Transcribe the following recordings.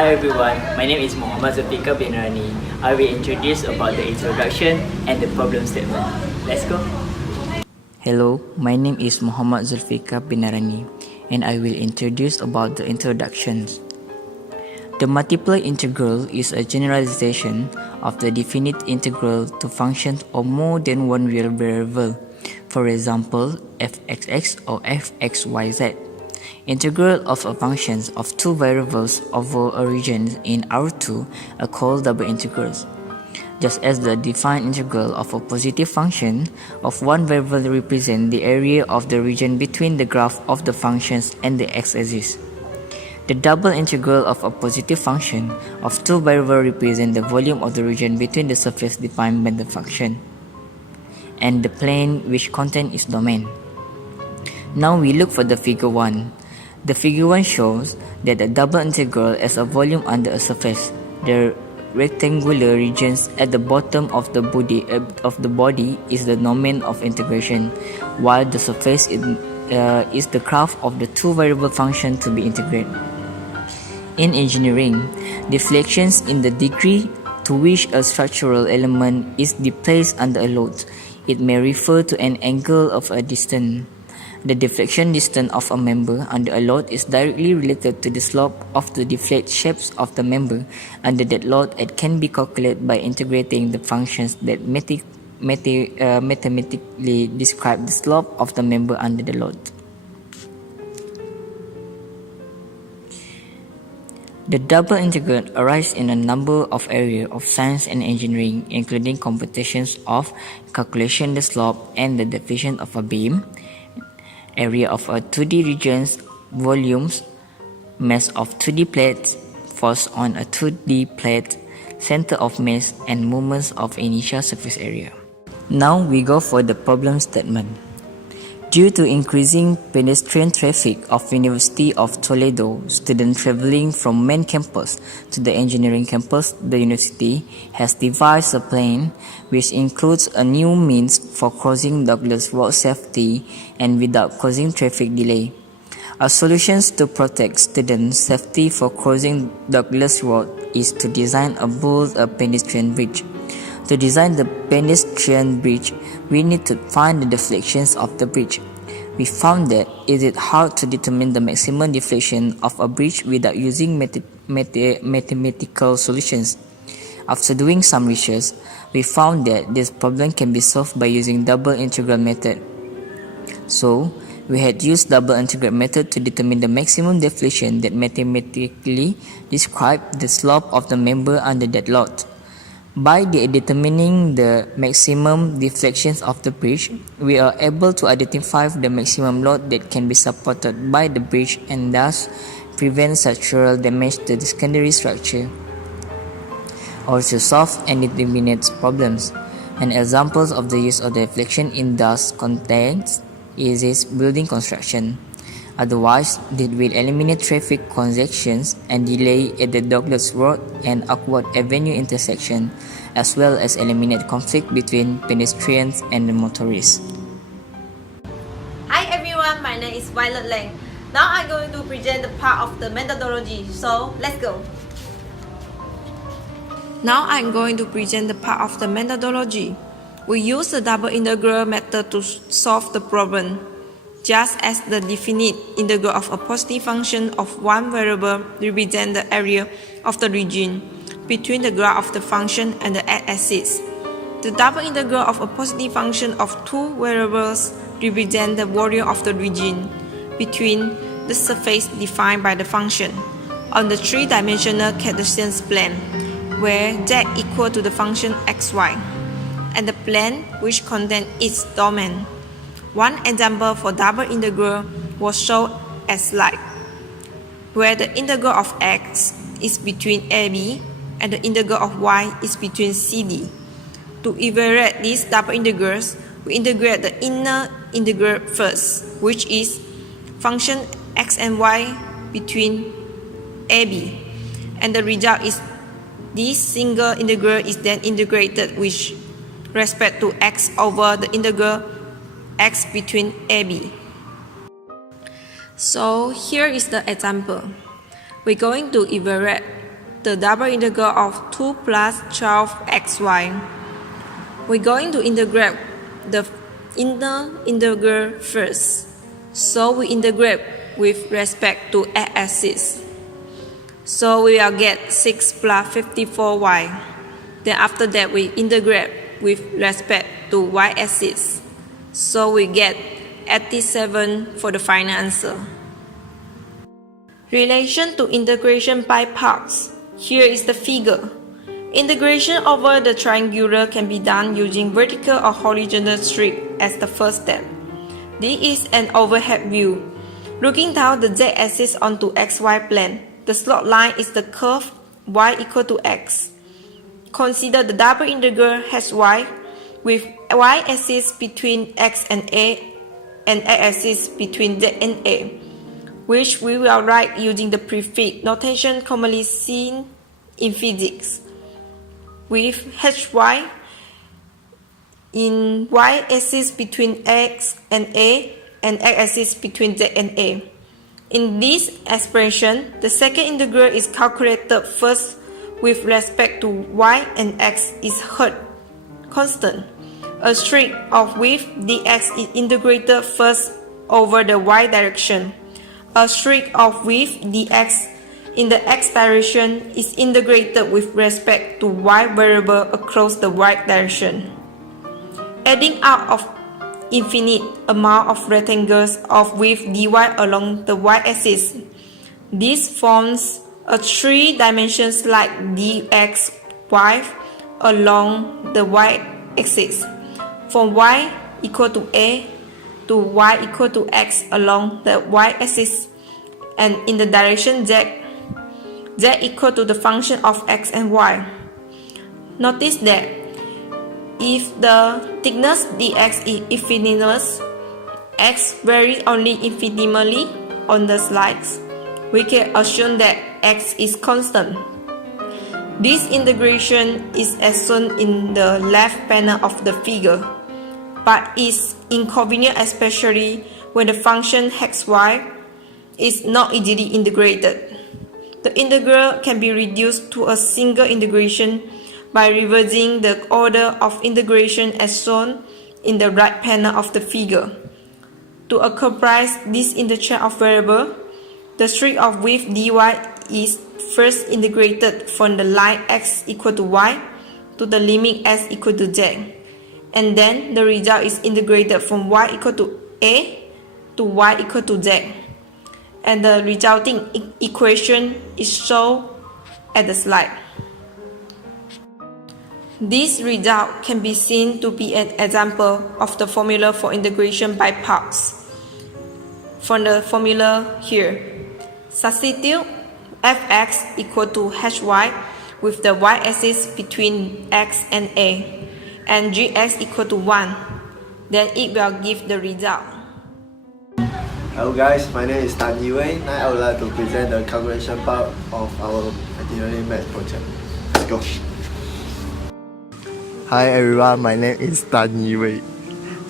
Hi everyone, my name is Muhammad Zulfikar bin Rani. I will introduce about the introduction and the problem statement. Let's go. Hello, my name is Muhammad Zulfikar bin Rani and I will introduce about the introductions. The multiply integral is a generalization of the definite integral to functions of more than one real variable. For example, fxx or fxyz. Integral of a function of two variables over a region in R2 are called double integrals. Just as the defined integral of a positive function of one variable represents the area of the region between the graph of the functions and the x-axis. The double integral of a positive function of two variables represents the volume of the region between the surface defined by the function and the plane which contains its domain. Now we look for the figure 1. The figure 1 shows that the double integral is a volume under a surface. The rectangular regions at the bottom of the body is the domain of integration, while the surface is the graph of the two variable function to be integrated. In engineering, deflections in the degree to which a structural element is displaced under a load. It may refer to an angle of a distance. The deflection distance of a member under a load is directly related to the slope of the deflect shapes of the member under that load and can be calculated by integrating the functions that mathematically describe the slope of the member under the load. The double integral arises in a number of areas of science and engineering, including computations of calculation the slope and the deflection of a beam, area of a 2D regions, volumes, mass of 2D plates, force on a 2D plate, center of mass, and moments of initial surface area. Now we go for the problem statement. Due to increasing pedestrian traffic of University of Toledo, students traveling from main campus to the engineering campus, the university has devised a plan which includes a new means for crossing Douglas Road safely and without causing traffic delay. A solution to protect students' safety for crossing Douglas Road is to design a pedestrian bridge. To design the pedestrian bridge, we need to find the deflections of the bridge. We found that it is hard to determine the maximum deflection of a bridge without using mathematical solutions. After doing some research, we found that this problem can be solved by using double integral method. So, we had used double integral method to determine the maximum deflection that mathematically described the slope of the member under that load. By determining the maximum deflections of the bridge, we are able to identify the maximum load that can be supported by the bridge and thus prevent structural damage to the secondary structure, or to solve and eliminate problems. An example of the use of deflection in those contexts is its building construction. Otherwise, it will eliminate traffic congestions and delay at the Douglas Road and Oakwood Avenue intersection, as well as eliminate conflict between pedestrians and the motorists. Hi everyone, my name is Violet Lang. Now I'm going to present the part of the methodology, so let's go. Now I'm going to present the part of the methodology. We use the double integral method to solve the problem. Just as the definite integral of a positive function of one variable represents the area of the region between the graph of the function and the x-axis, the double integral of a positive function of two variables represents the volume of the region between the surface defined by the function on the three-dimensional Cartesian plane, where z equal to the function xy, and the plane which contains its domain. One example for double integral was shown as slide, where the integral of x is between AB and the integral of y is between CD. To evaluate these double integrals, we integrate the inner integral first, which is function x and y between AB, and the result is this single integral is then integrated with respect to x over the integral x between AB. So here is the example. We're going to evaluate the double integral of 2 plus 12xy. We're going to integrate the inner integral first. So we integrate with respect to x-axis. So we will get 6 plus 54y. Then after that we integrate with respect to y-axis. So we get 87 for the final answer. Relation to integration by parts. Here is the figure. Integration over the triangular can be done using vertical or horizontal strip as the first step. This is an overhead view. Looking down the z-axis onto xy plane, the slope line is the curve y equal to x. Consider the double integral hy with y-axis between x and a and x-axis between z and a, which we will write using the prefix notation commonly seen in physics, with hy in y-axis between x and x-axis between z and a. In this expression, the second integral is calculated first with respect to y and x is held constant. A streak of width dx is integrated first over the y direction. A streak of width dx in the x direction is integrated with respect to y variable across the y direction. Adding out of infinite amount of rectangles of width dy along the y-axis, this forms a three-dimensional slide dx y along the y-axis, from y equal to a to y equal to x along the y-axis, and in the direction z equal to the function of x and y. Notice that if the thickness dx is infinitous, x varies only infinitely on the slides, we can assume that x is constant. This integration is as shown in the left panel of the figure, but is inconvenient especially when the function xy is not easily integrated. The integral can be reduced to a single integration by reversing the order of integration as shown in the right panel of the figure. To accomplish this interchange of variable, the streak of width dy is first integrated from the line x equal to y to the limit x equal to z, and then the result is integrated from y equal to a to y equal to z, and the resulting equation is shown at the slide. This result can be seen to be an example of the formula for integration by parts. From the formula here, substitute fx equal to hy with the y-axis between x and a, and gx equal to 1. Then it will give the result. Hello guys, my name is Tan Yiwei. Now I would like to present the calculation part of our itinerary math project. Let's go. Hi everyone, my name is Tan Yiwei.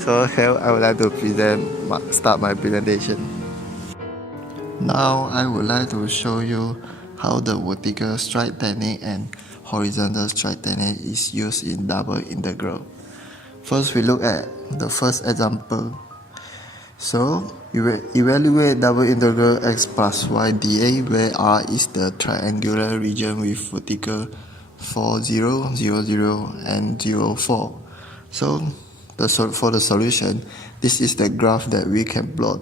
So here I would like to start my presentation. Now I would like to show you how the vertical strike technique and horizontal strike technique is used in double integral. First we look at the first example. So evaluate double integral x plus y dA where R is the triangular region with vertical 4, 0, 0, 0 and 0, 4. So for the solution, this is the graph that we can plot.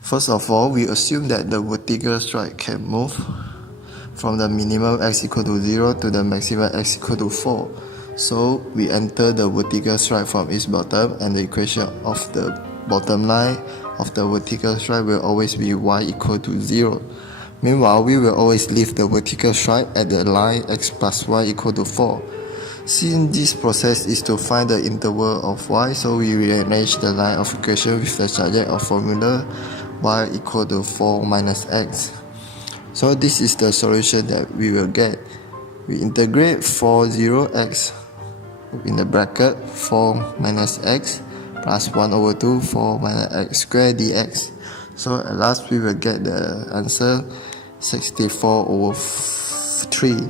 First of all, we assume that the vertical strike can move from the minimum x equal to 0 to the maximum x equal to 4. So we enter the vertical strike from its bottom, and the equation of the bottom line of the vertical strike will always be y equal to 0. Meanwhile, we will always leave the vertical strike at the line x plus y equal to 4. Since this process is to find the interval of y, so we rearrange the line of equation with the subject of formula y equal to 4 minus x. So this is the solution that we will get. We integrate 4 0x in the bracket 4 minus x plus 1 over 2 4 minus x squared dx. So at last we will get the answer 64 over 3.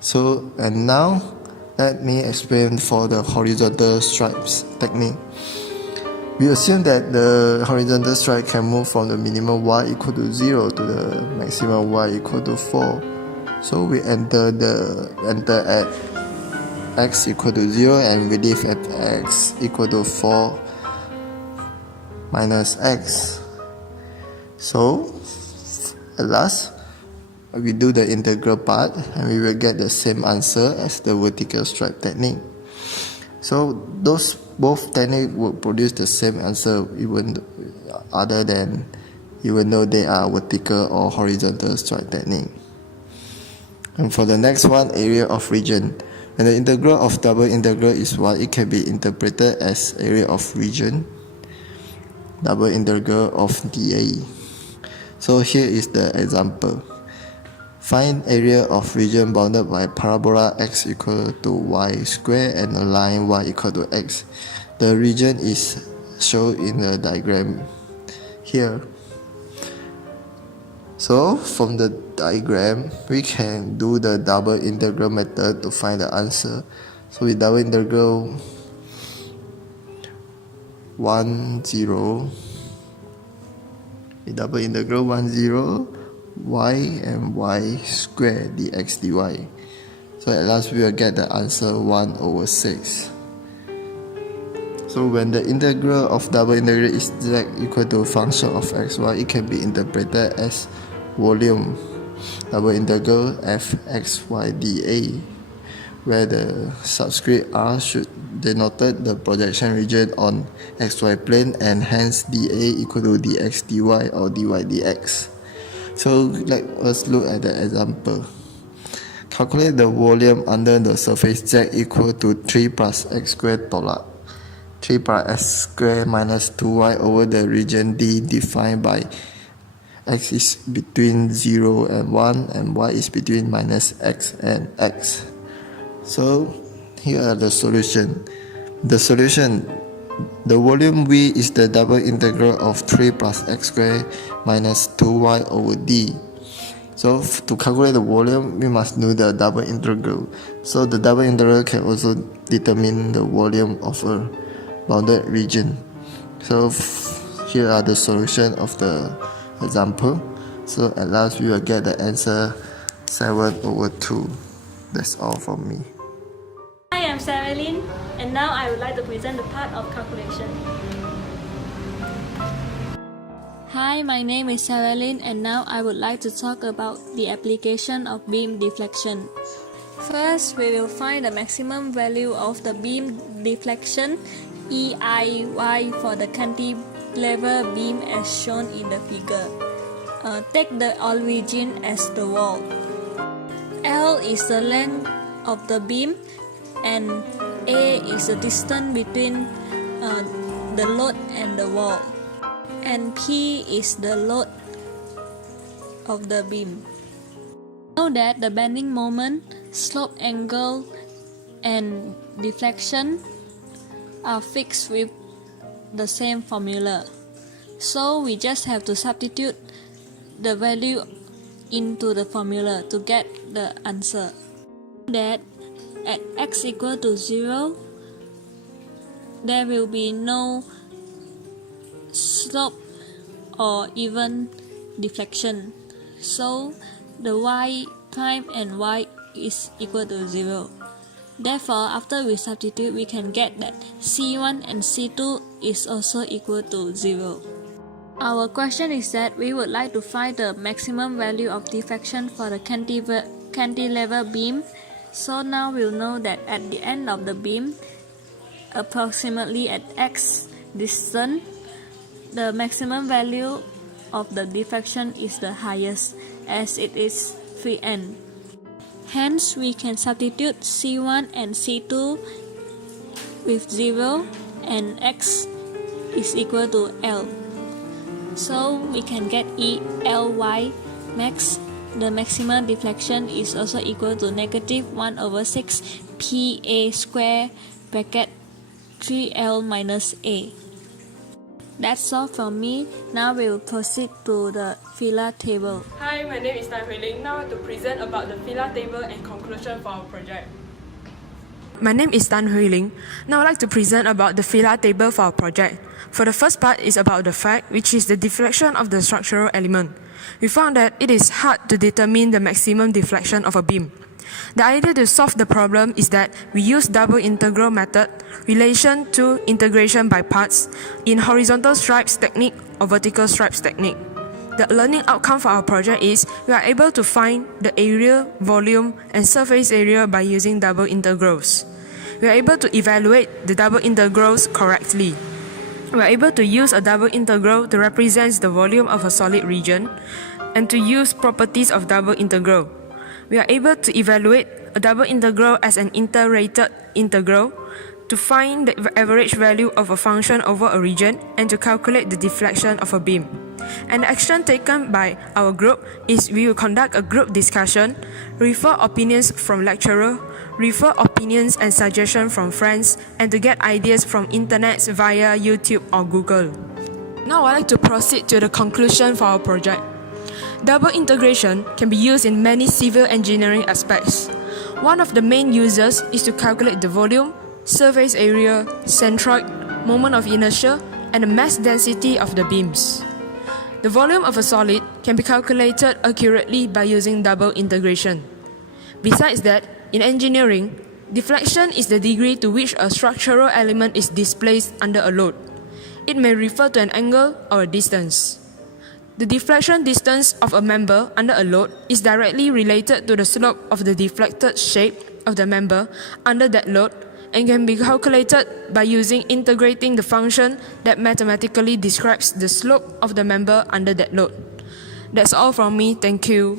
So, and now let me explain for the horizontal stripes technique. We assume that the horizontal stripe can move from the minimum y equal to 0 to the maximum y equal to 4. So we enter at x equal to 0 and we leave at x equal to 4 minus x. So at last, we do the integral part and we will get the same answer as the vertical stripe technique. So both techniques will produce the same answer even though they are vertical or horizontal stripe technique. And for the next one, area of region. When the integral of double integral is 1, it can be interpreted as area of region, double integral of dA. So here is the example. Find area of region bounded by parabola x equal to y squared and a line y equal to x. The region is shown in the diagram here. So from the diagram, we can do the double integral method to find the answer. So we double integral 10 y and y squared dx dy. So at last we will get the answer 1 over 6. So when the integral of double integral is z equal to a function of xy, it can be interpreted as volume double integral fxy dA, where the subscript r should denote the projection region on xy plane and hence dA equal to dx dy or dy dx. So let us look at the example. Calculate the volume under the surface z equal to 3 plus x squared tolak 3 plus x squared minus 2y over the region D defined by x is between 0 and 1 and y is between minus x and x. So here are the solution. The volume V is the double integral of 3 plus x squared minus 2y over D. So to calculate the volume, we must know the double integral. So the double integral can also determine the volume of a bounded region. So here are the solution of the example. So at last we will get the answer 7 over 2. That's all from me. Hi, I'm Sarah Lynn, and now I would like to present the part of calculation. Hi, my name is Sarah Lynn, and now I would like to talk about the application of beam deflection. First, we will find the maximum value of the beam deflection EIY for the cantilever beam as shown in the figure. Take the origin as the wall. L is the length of the beam and A is the distance between the load and the wall, and P is the load of the beam. Know that the bending moment, slope angle, and deflection are fixed with the same formula. So we just have to substitute the value into the formula to get the answer. That at x equal to 0, there will be no slope or even deflection. So the y prime and y is equal to 0. Therefore, after we substitute, we can get that C1 and C2 is also equal to 0. Our question is that we would like to find the maximum value of deflection for the cantilever beam. So now we'll know that at the end of the beam, approximately at x distance, the maximum value of the deflection is the highest, as it is free end. Hence, we can substitute C1 and C2 with 0 and x is equal to L. So we can get ELY max. The maximum deflection is also equal to negative 1 over 6 PA square bracket 3L minus A. That's all from me. Now we will proceed to the filler table. Hi, my name is Tan Hui Ling. Now to present about the filler table and conclusion for our project. My name is Tan Hui Ling. Now I'd like to present about the filler table for our project. For the first part is about the fact, which is the deflection of the structural element. We found that it is hard to determine the maximum deflection of a beam. The idea to solve the problem is that we use double integral method, relation to integration by parts, in horizontal stripes technique or vertical stripes technique. The learning outcome for our project is we are able to find the area, volume, and surface area by using double integrals. We are able to evaluate the double integrals correctly. We are able to use a double integral to represent the volume of a solid region and to use properties of double integral. We are able to evaluate a double integral as an iterated integral to find the average value of a function over a region and to calculate the deflection of a beam. And the action taken by our group is we will conduct a group discussion, refer opinions from lecturer, refer opinions and suggestions from friends, and to get ideas from internet via YouTube or Google. Now I'd like to proceed to the conclusion for our project. Double integration can be used in many civil engineering aspects. One of the main uses is to calculate the volume, surface area, centroid, moment of inertia, and the mass density of the beams. The volume of a solid can be calculated accurately by using double integration. Besides that, in engineering, deflection is the degree to which a structural element is displaced under a load. It may refer to an angle or a distance. The deflection distance of a member under a load is directly related to the slope of the deflected shape of the member under that load and can be calculated by using integrating the function that mathematically describes the slope of the member under that load. That's all from me. Thank you.